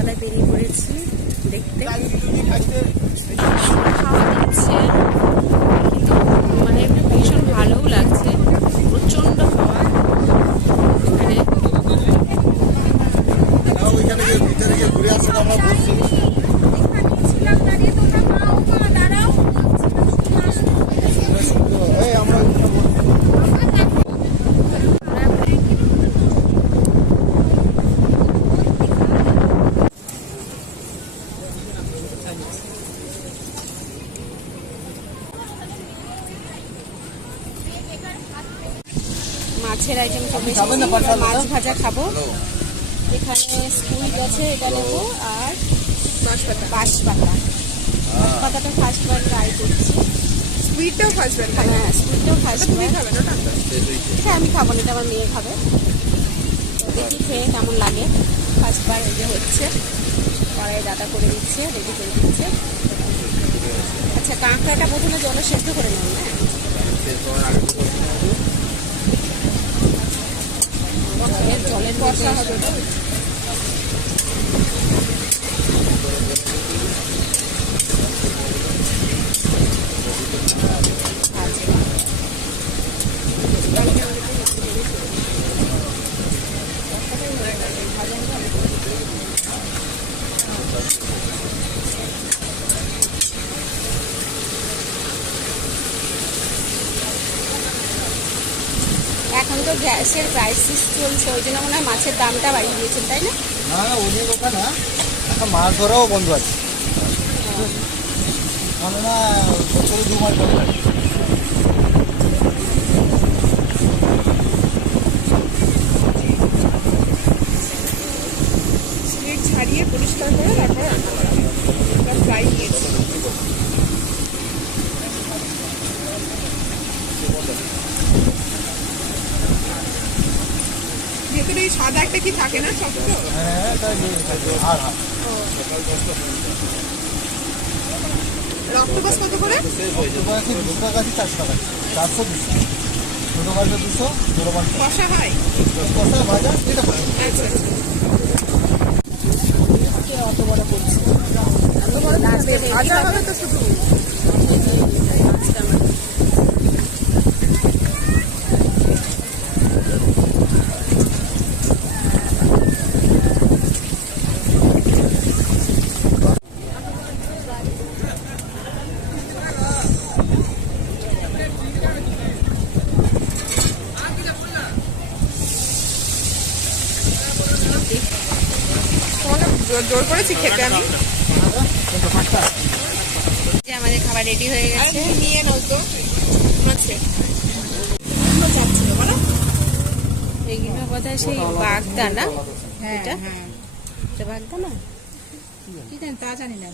তলায় বেরিয়ে পড়েছি দেখতে। হাওয়া দিচ্ছে কিন্তু মানে ভীষণ ভালোও লাগছে, প্রচন্ড হাওয়া মাছের আইটেম মাছ ভাজা খাবো। এখানে স্কুইড আছে, এটা নেবো, আর বাঁশপাতা। বাঁশপাতাটা ফার্স্ট বার ট্রাই করছি। স্কুইডটাও ফার্স্ট বার? হ্যাঁ, স্কুইডটাও ফার্স্ট বার। হ্যাঁ, আমি খাবো না, এটা আমার মেয়ে খাবে। দেখি খেয়ে কেমন লাগে। ফার্স্ট বার এই যে হচ্ছে, কড়াইয়ে ডাটা করে দিচ্ছে, রেডি করে দিচ্ছে। আচ্ছা, কাঁকড়াটা প্রথমে জলে সেদ্ধ করে নেন না? জলের বর্ষা হবে। এখন তো গ্যাসের ক্রাইসিস চলছে, ওই জন্য মনে হয় মাছের দামটা বাড়িয়ে দিয়েছেন, তাই না? না, ওদের কথা না, এখন মাছ ধরাও বন্ধ আছে। না, বছরে 2 মাস বন্ধ আছে। স্কুইড ছাড়িয়ে পরিষ্কার করে তারপরে রান্না করা হবে। ফ্রাই নিয়েছি। ভেতরে এই সাদা একটা কি থাকে না শক্ত? হ্যাঁ, অক্টোপাস কত করে? অক্টোপাস 200 টাকা, 400 টাকা, 400 200, ছোট মাছ 200, বড় মাছ কষা হয়? কষা ভাজা এটা করে। আচ্ছা আচ্ছা। অত বড় করছি, এত বড় ভাজা হবে তো শুধু? জোর করেছি খেতে আমি। আমাদের খাবার রেডি হয়ে গেছে, নিয়ে নাও তো। আছে এইগুলো বোধহয় সেই বাগদা না? হ্যাঁ এটা হ্যাঁ, বাগদা না? কি জানি তা জানি না।